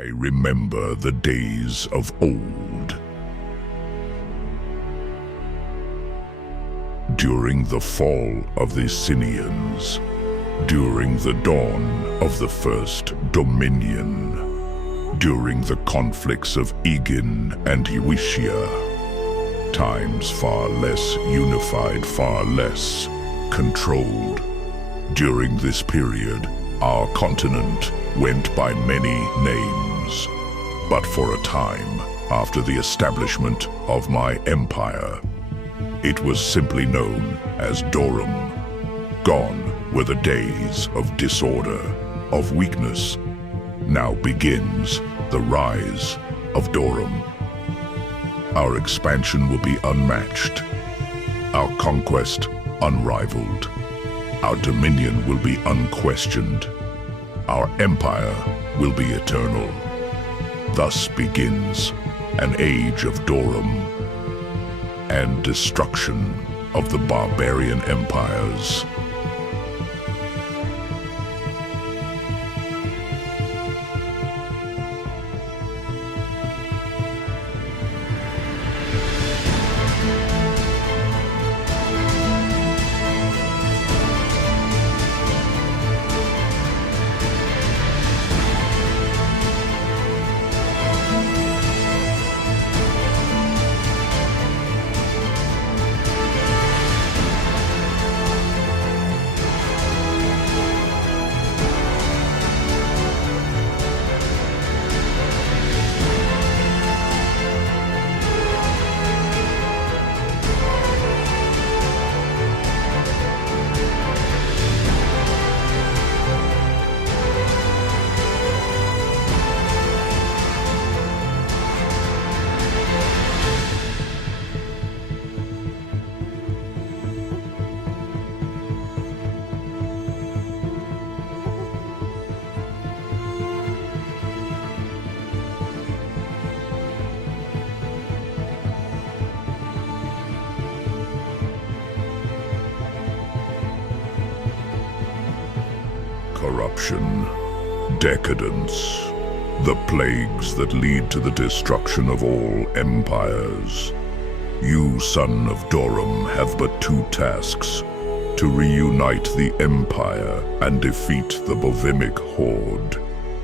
I remember the days of old. During the fall of the Sinians, during the dawn of the First Dominion, during the conflicts of Egin and Iwiscia, times far less unified, far less controlled. During this period, our continent went by many names, but for a time, after the establishment of my empire, it was simply known as Dorum. Gone were the days of disorder, of weakness. Now begins the rise of Dorum. Our expansion will be unmatched, our conquest unrivaled. Our dominion will be unquestioned. Our empire will be eternal. Thus begins an age of Dorum and destruction of the barbarian empires. Corruption, decadence, the plagues that lead to the destruction of all empires. You, son of Dorum, have but two tasks: to reunite the empire and defeat the Bovimic horde.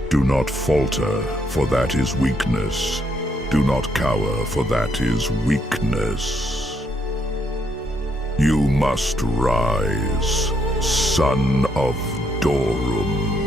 Do not falter, for that is weakness. Do not cower, for that is weakness. You must rise, son of Dorum.